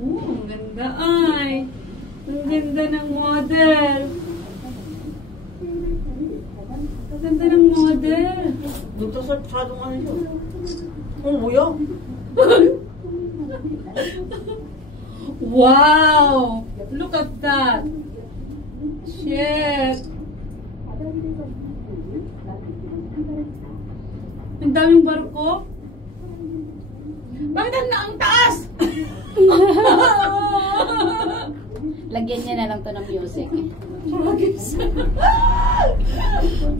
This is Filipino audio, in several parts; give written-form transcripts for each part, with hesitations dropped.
Ang ganda ay. Ang ganda ng model. Ang ganda ng model. Dito sa masyadong ano yun. Oh, buya. Wow! Look at that. Shit. Ang daming barko. Bakit ang taas? Lagyan niya na lang to ng music.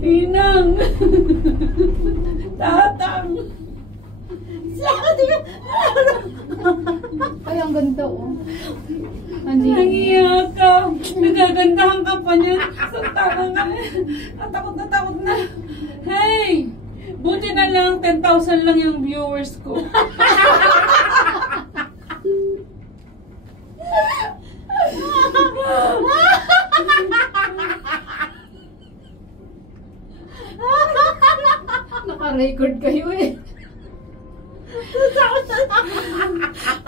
Inang. Tatang. Ay, ang ganda oh. Nangiyak ka. Nagagandahan ka pa niyan. Santangan ka. Natakot na takot na. Hey! Buti na lang 10,000 lang yung viewers ko. Naka-record kayo eh.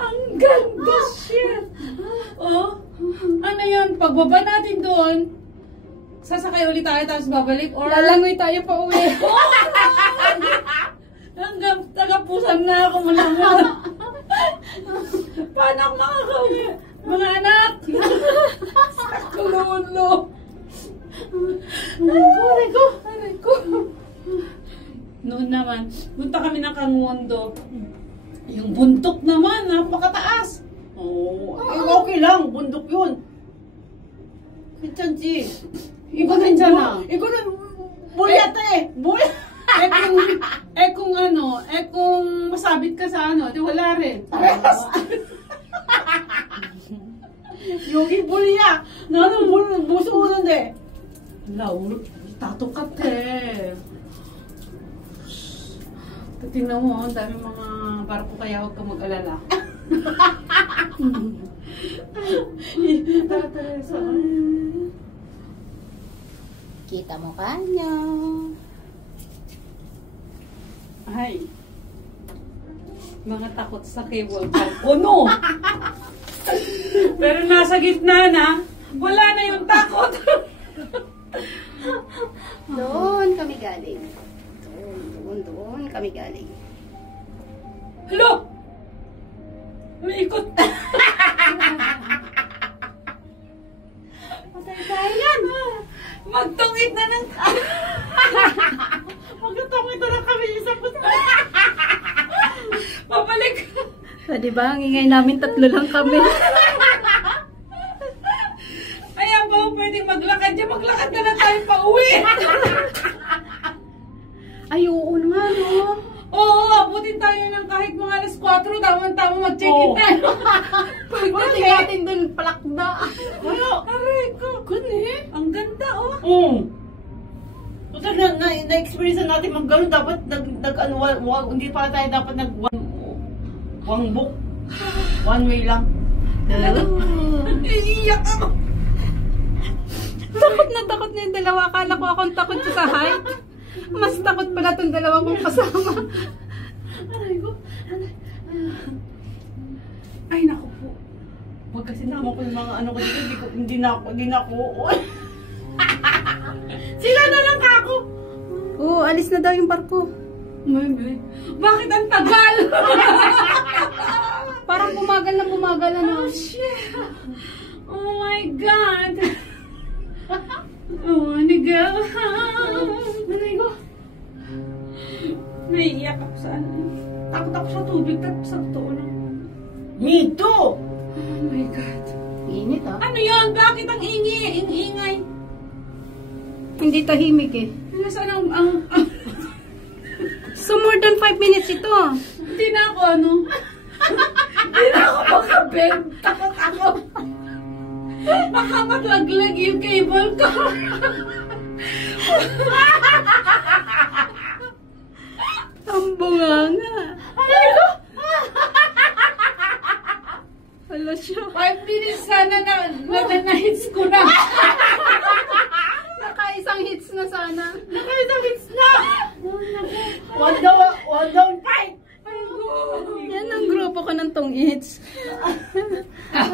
Ang ganda, shit. Oh, ano yun? Pagbaba natin doon, sasakay ulit tayo tapos babalik or Lalangoy tayo pa uwi. hanggang tagapusan na ako malamang. Paano ako makakauwi? Mga anak! Kulo-ulo! Aray ko! Aray ko! Noon naman, punta kami ng Kangondo. Yung bundok naman, napakataas. Oh, okay lang. Bundok yun. 괜찮지? Iba 괜찮아. 이거는 몰랐다 해. Kung masabit ka sa ano, di wala rin. 여기 물이야. 나는 물 무서우는데. 나 오늘 다 똑같아. Tingnan mo, ang dami mga barko kaya huwag kang mag-alala. Kita mo kanya. Ay. Mga takot sa cable car. Oh no! Pero nasa gitna na, wala na yung takot. Doon kami galing. Doon kami galing. Hello! Umiikot. Patay tayo yan. Magtungit na ng... Magtutungit na lang kami isang puto. Pabalik. So, diba? Ang ingay namin, 3 lang kami. Ayan po, pwedeng maglakad dyan. Maglakad na lang tayo pa uwi. Ay, oo nga, no? Oo, abutin tayo ng kahit mga alas 4. Tama-tama mag-check-in tayo. Pagdating natin dun, palakda. Ano? Aray ko. Gani? Ang ganda, oh. Oo. Kasi na-experience natin mag-gano'n, dapat hindi pala tayo dapat one book. One way lang. Iiyak ako. Takot na yung dalawa. Akala ko akong takot sa height. Mas takot pala itong dalawa kong kasama. Aray ko. Ay, naku po. Pag kasi naman ko yung mga ano ko dito, hindi na ako. Sila na lang kako. Oo, alis na daw yung barko. Bakit ang tagal? Parang bumagal na bumagal, ano? Oh, shit. Oh my God. I wanna go home. Nanay ko. Naiiyak ako sa ano. Takot ako sa tubig. Tapos sa totoo lang. Me too. Oh my God. Init, ah. Ano yun? Bakit ang ingay? Hindi tahimik, eh. Nasaan ang So, more than 5 minutes ito. hindi na ako ano. Hindi na ako makabend. Takot ako. Baka maglaglag yung cable ko. Ang bunganga. Hala siya. 5 minutes sana na-hits ko na. Nakaisang hits na sana. Nakaisang hits na. One down fight. Ay, go. ng tungits.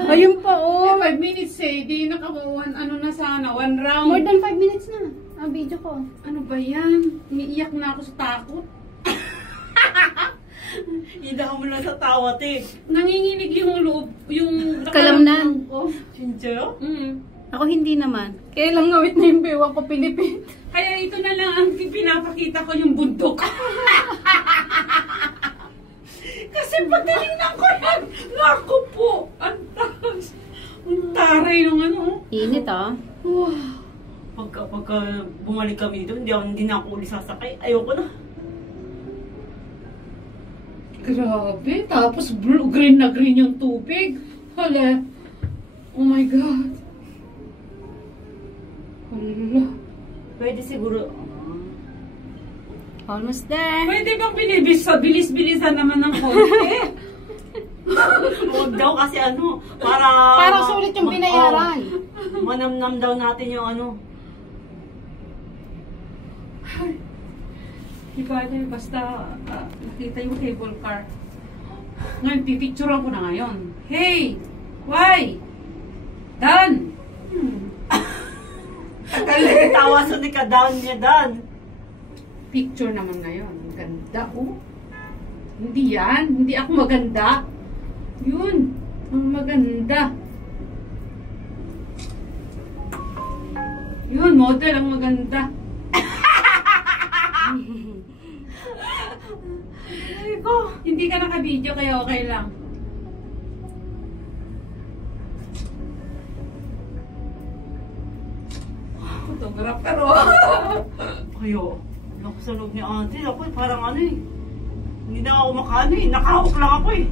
Ayun pa, oh. 5 minutes eh. Di nakakuha, ano na sana, 1 round. More than 5 minutes na. Ang video ko. Ano ba yan? Umiiyak na ako sa takot. Hindi mo lang sa tawa, te. Nanginginig yung loob, yung Kalamnan. ko. Sincho? Ako hindi naman. Kaya lang ngawit na yung bewang ko Pilipin. Kaya ito na lang ang pinapakita ko yung bundok. Kasi pag tinignan ko yan, naku po, ang taas. Ang taray ng ano. Init, ah. Wow. Pagka bumalik kami dito, hindi na ako uli sasakay. Ayoko na. Grabe. Tapos blue, green na green yung tubig. Hala. Oh my God. Hala. Pwede siguro. Almost there. Pwede bang bilis-bilisan naman ng konti? Huwag daw kasi ano, para... Parang sulit yung binayaran. Manamnam daw natin yung ano. Iba niya, basta nakita yung cable car. Ngayon, pipicturean ko na ngayon. Hey! Why? Dan! Tawa sa ni ka-down niya, Dan. Picture naman ngayon. Ang ganda, oh. Hindi yan. Hindi ako maganda. Yun. Ang maganda. Yun, model ang maganda. Ay ko, hindi ka naka-video kaya okay lang. Photographer, oh. Kayo. Ako sa loob ni Auntie. Ako parang ano eh. Hindi na ako makaano eh. Nakahawak lang ako eh.